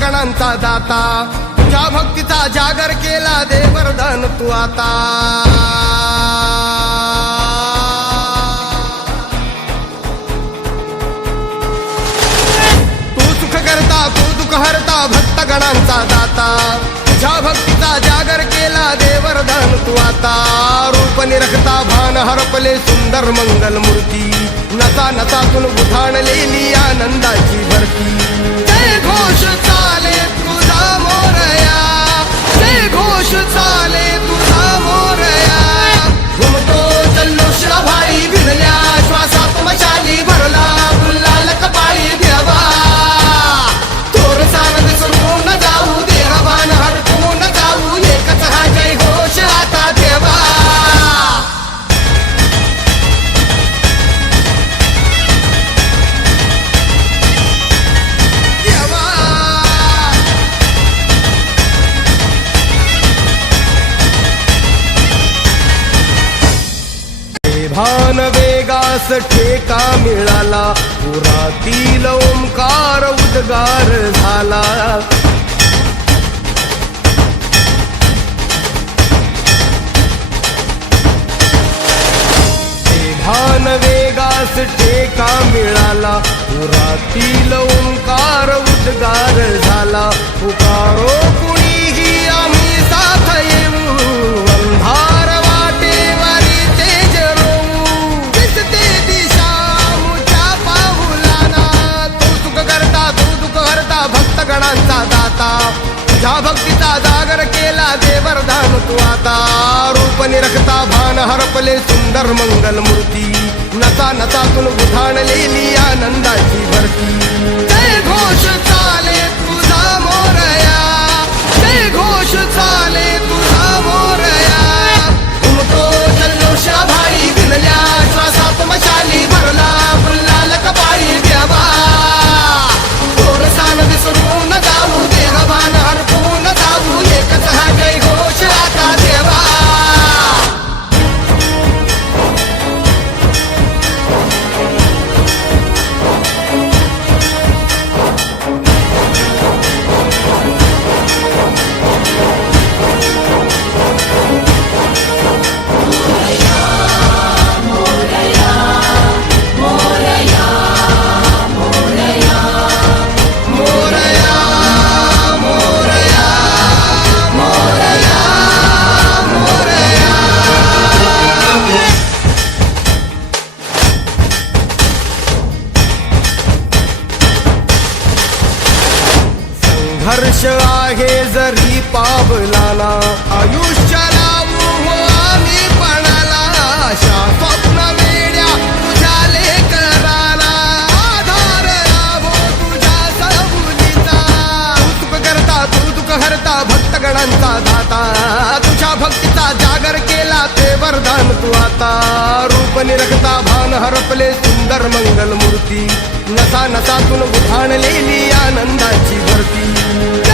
गणांचा दाता. तुझ्या भक्तीचा जागर केला देवरदान तू आता. तू सुख करता तू दुःख हरता भक्त गणांचा दाता. तुझ्या भक्तीचा जागर केला देवरदान तू आता. रूप निरखता भान हरपले सुंदर मंगल मूर्ती नसा नसातून उठाणलेली आनंदाची भरती. महान वेगास ठेका मिळाला. पुरातील ओंकार उद्गार झाला. महान वेगास ठेका मिळाला. पुरातील ओंकार उद्गार झाला. पुकारो तुझ्या भक्तीचा जागर केला देवरदान तू आता रूप निरखता भान हरपले सुंदर मंगल मूर्ती. नता नतातून उधाणलेली आनंदाची भरती. जय घोष चाले तुझा मोरया. जय घोष संघर्ष आहे जरी पावलाला आयुष्याला आम्ही पणाला अशा स्वप्न वेड्या तुझ्या लेकराला आधार लाभो तुझ्या सबुलीचा तू करता तू दुःख हरता भक्तगणांचा दाता तुझ्या भक्तीचा जागर केला ते वरदान तू आता. रूप निरखता भान हरपले सुंदर मंगल मूर्ती. नसा नसातून उठाणलेली आनंदाची भरती.